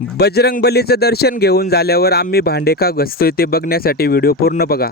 बजरंगबलीचं दर्शन घेऊन झाल्यावर आम्ही भांडे का घसतोय ते बघण्यासाठी व्हिडिओ पूर्ण बघा.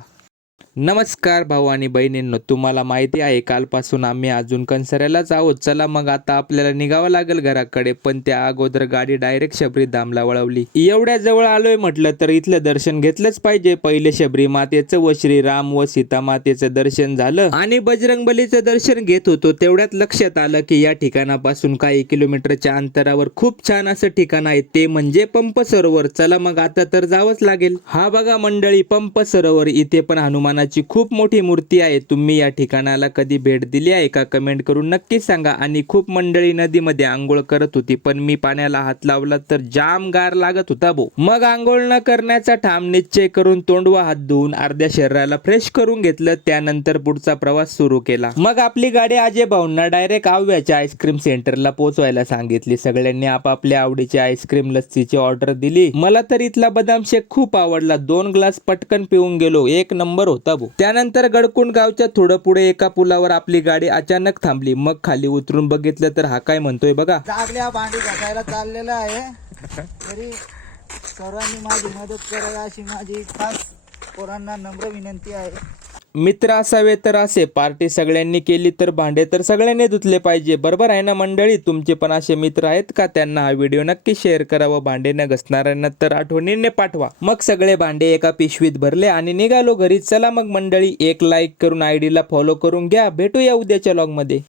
नमस्कार भाऊ आणि बहिणींनो, तुम्हाला माहिती आहे कालपासून आम्ही अजून कंसाऱ्यालाच आहोत. चला मग आता आपल्याला निघावं लागेल घराकडे, पण त्या अगोदर गाडी डायरेक्ट शबरी धामला वळवली. एवढ्या जवळ आलोय म्हटलं तर इथलं दर्शन घेतलंच पाहिजे. पहिले शबरी मातेचं व श्रीराम व सीता मातेचं दर्शन झालं आणि बजरंगबलीचं दर्शन घेत होतो तेवढ्यात लक्षात आलं की या ठिकाणापासून काही किलोमीटरच्या अंतरावर खूप छान असं ठिकाण आहे, ते म्हणजे पंप सरोवर. चला मग आता तर जावंच लागेल. हा बघा मंडळी, पंप सरोवर. इथे पण हनुमानाची खूप मोठी मूर्ती आहे. तुम्ही या ठिकाणाला कधी भेट दिली आहे का? कमेंट करून नक्की सांगा. आणि खूप मंडळी नदीमध्ये आंघोळ करत होती, पण मी पाण्याला हात लावला तर जाम गार लागत होता भो. मग आंघोळ न करण्याचा ठाम निश्चय करून तोंड व हात धुवून अर्ध्या शरीराला फ्रेश करून घेतलं. त्यानंतर पुढचा प्रवास सुरू केला. मग आपली गाडी अजय भाऊंना डायरेक्ट आव्याच्या आईस्क्रीम सेंटरला पोहोचवायला सांगितली. सगळ्यांनी आपापल्या आवडीची आईस्क्रीम लस्सीची ऑर्डर दिली. मला तर इथला बदाम शेक खूप आवडला. 2 ग्लास पटकन पिऊन गेलो. एक नंबर होता. त्यानंतर गडकुंड गावच्या थोडं पुढे एका पुलावर आपली गाडी अचानक थांबली. मग खाली उतरून बघितलं तर हा काय म्हणतोय बघा. जागल्या भांडी घासायला चाललेलं आहे, तरी सर्वांनी माझी मदत करावी अशी माझी खास पोरांना नम्र विनंती आहे. मित्र असावे तर असे. पार्टी सगळ्यांनी केली तर भांडे तर सगळ्यांनी धुतले पाहिजे. बरोबर आहे ना मंडळी? तुमचे पण असे मित्र आहेत का? त्यांना हा व्हिडिओ नक्की शेअर करा व भांडे न घसणाऱ्यांना तर आठवणीने पाठवा. मग सगळे भांडे एका पिशवीत भरले आणि निघालो घरी. चला मग मंडळी, एक लाईक करून आयडीला फॉलो करून घ्या. भेटूया उद्याच्या व्लॉग मध्ये.